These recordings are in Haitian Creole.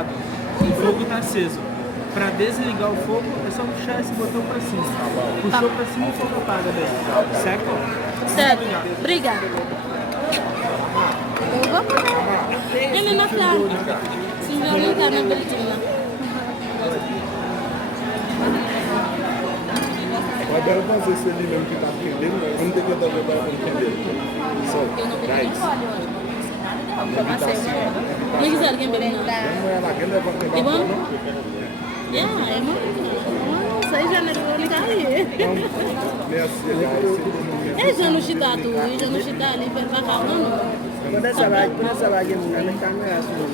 ligado. O fogo tá aceso. Para desligar o fogo, é só puxar esse botão para cima. Puxou para cima, o fogo apaga daí. Certo? Certo. Obrigada. Eu vou poder. Ele não quer. Se não quer, não acredita. Agora fazer esse ali mesmo que está aprendendo, vamos ter que dar para entender. Só, guys. Não quiser alguém beber não. Não é lá, quem leva para E bom? Yeah, é bom. Sei já não vou ligar aí. É já no chitado, já no chitado ali para cá não. Quando essa vai mudar, não está mais assim.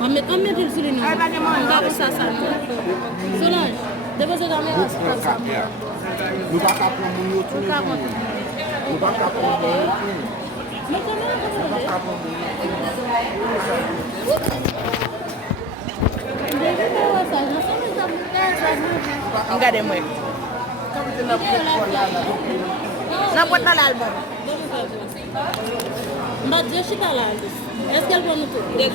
On met le souligne. On va pour ça. Solange, depois eu dou minha Nous pas capable de nous retourner. Nous pas capable de nous retourner. Mas também não Nous pas capable de Engadez-moi. Não pode estar lá, Alba. Mas deixa eu lá. Est-ce qu'elle va nous tourner?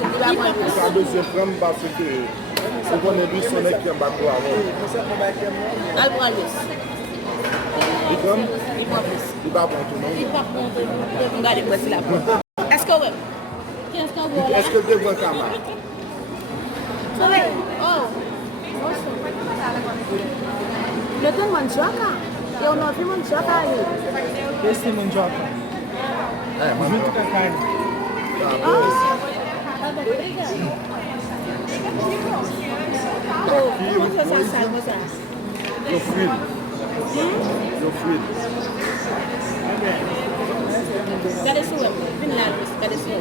Ça deuxième femme parce que c'est qu'on est vu sonner qui est bas quoi. Alba, yes. Il comme Il prend plus. il va bon tout non. Engadez-moi, c'est la porte. Est-ce que oui? Qu'est-ce qu'on voit là? Est-ce que devant camera? Oh. Eu tenho mandioca? Eu não vi mandioca aí. Esse tem mandioca. Junto com a carne. Como você sabe, moça? Meu filho. Cadê sua? Cadê sua?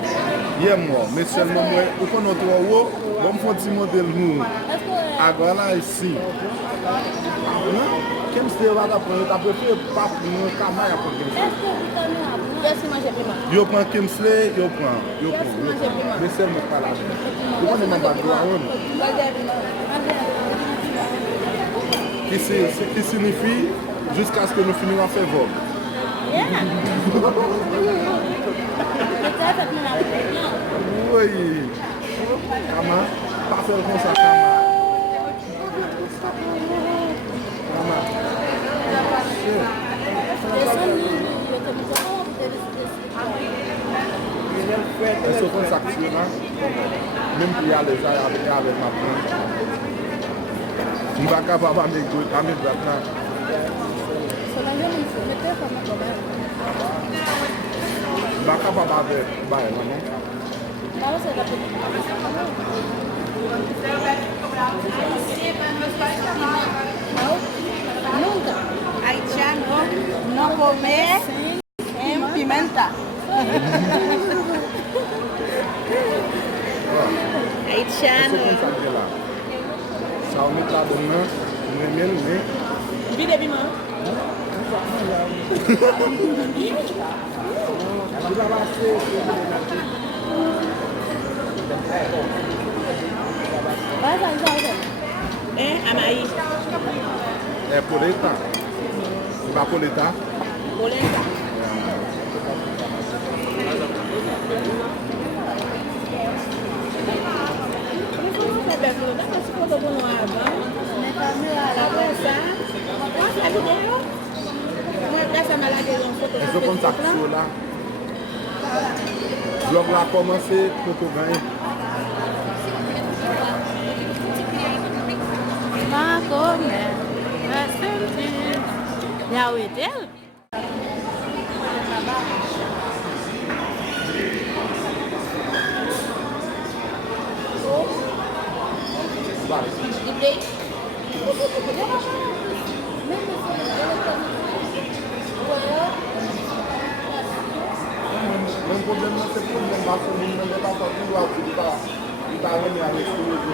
Hier moi, mais seulement moi, au qu'on notre haut, bon faut petit modèle nous. Agora lá ici. Quem se vai dar para tá prefiro papo no camara para quem. Qu'est-ce que manger prima? Eu prends Kimsley, eu prends. Mais seulement pas là. Tu connais même pas quoi on. Qui signifie jusqu'à ce que nous finissons à faire vol. Oui. Comment? Pas faire comme ça, Elles se font s'actionner, même qu'il y a les gens avec ma prendre. Je ne suis pas capable de mettre maintenant. Je ne suis pas capable de faire Nunca. Haitiano não comer em pimenta. Haitiano. Ça, on met là-dedans, on met le nez. Vide piment. Amaí. É polenta? Vai polenta? Polenta. Elles sont comme ça que là. Le vlog là a commencé pour tout gagner. Já o Edel? O problema não é ser problema, mas o menino não está fazendo algo, ele está ganhando as coisas do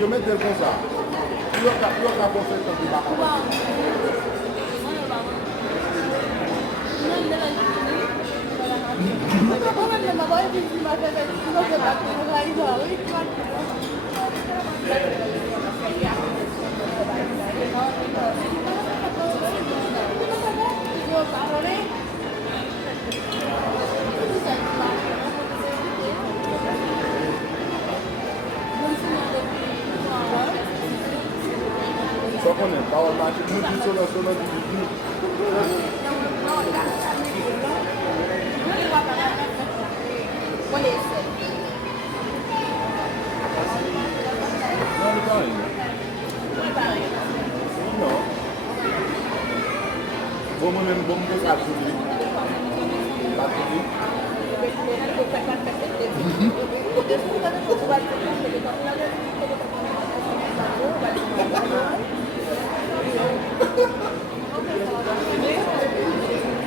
Je mets des comme ça. Tu as fait ton só quando é pau, mas muito solução vamos mesmo, vamos pegar tudo.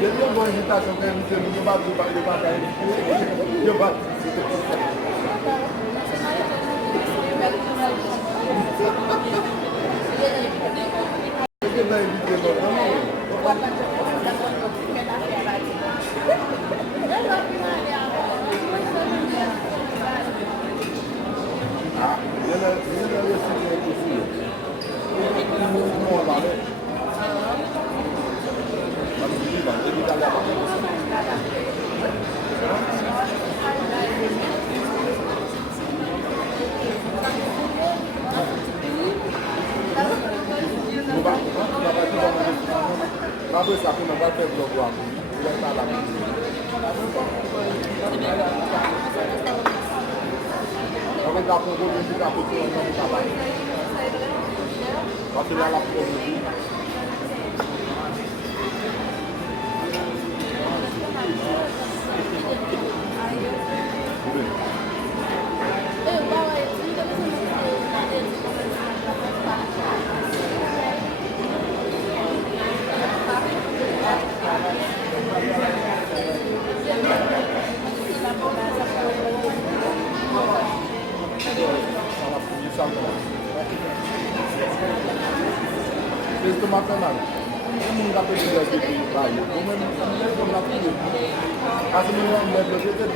Eu tenho uma agitação que eu bato eu bato. Après ça, on va faire le bois. Il va faire la musique. On va faire la musique à côté de travail. Parce qu'il y a la production. Eles estão matando nada. Não dá para dizer aqui que vai. Como é que não dá para dizer? As meninas não devem ter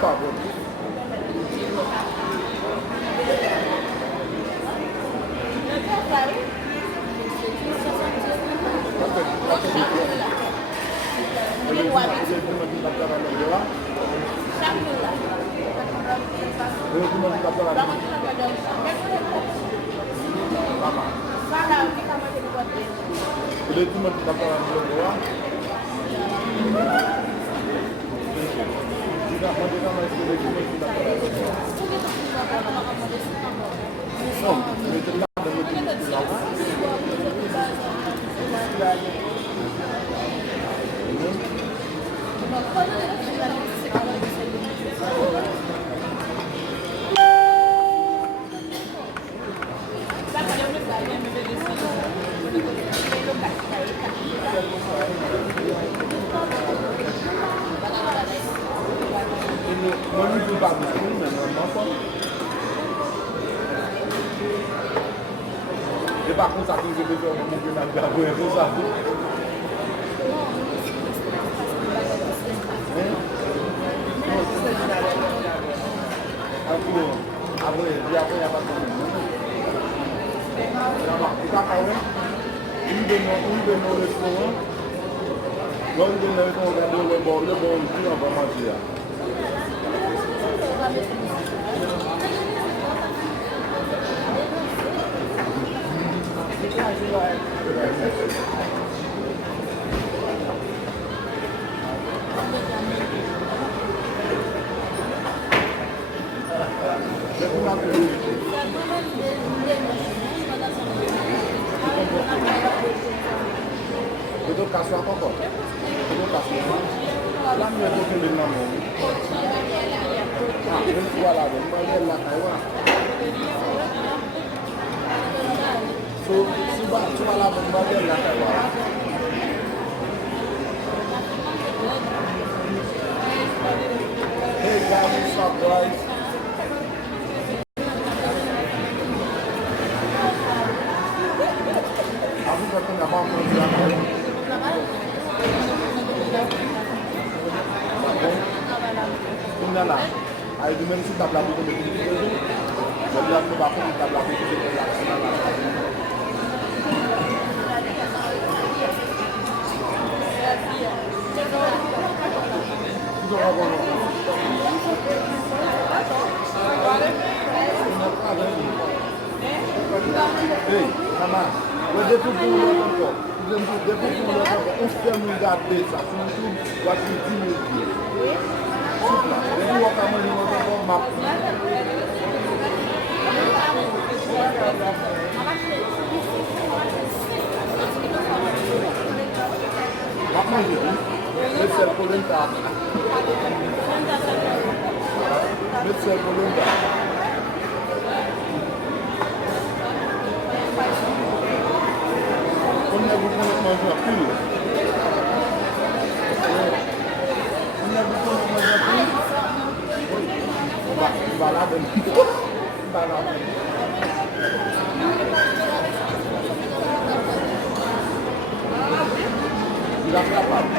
pas bon. Par contre, ça fait que je vais faire mon ça. Après, il n'y a pas de problème. Une de nos restaurants, l'un de nos restaurants, le bon, on va manger. Hey guys, what's up guys? Aí do menos está blado do meio de tudo. Já blado no barco está blado do meio de Ei, mamãe, eu devo por outro depois por outro on se fait me garder ça sur YouTube, voici 10 000 pieds. Souple là, et puis on va manger notre map. Maman, mais c'est pour l'entendre. Mais c'est pour l'entendre. On a beaucoup de manger à pile. On a beaucoup de manger à pile. On va là dedans. On va là dedans. Il a capable.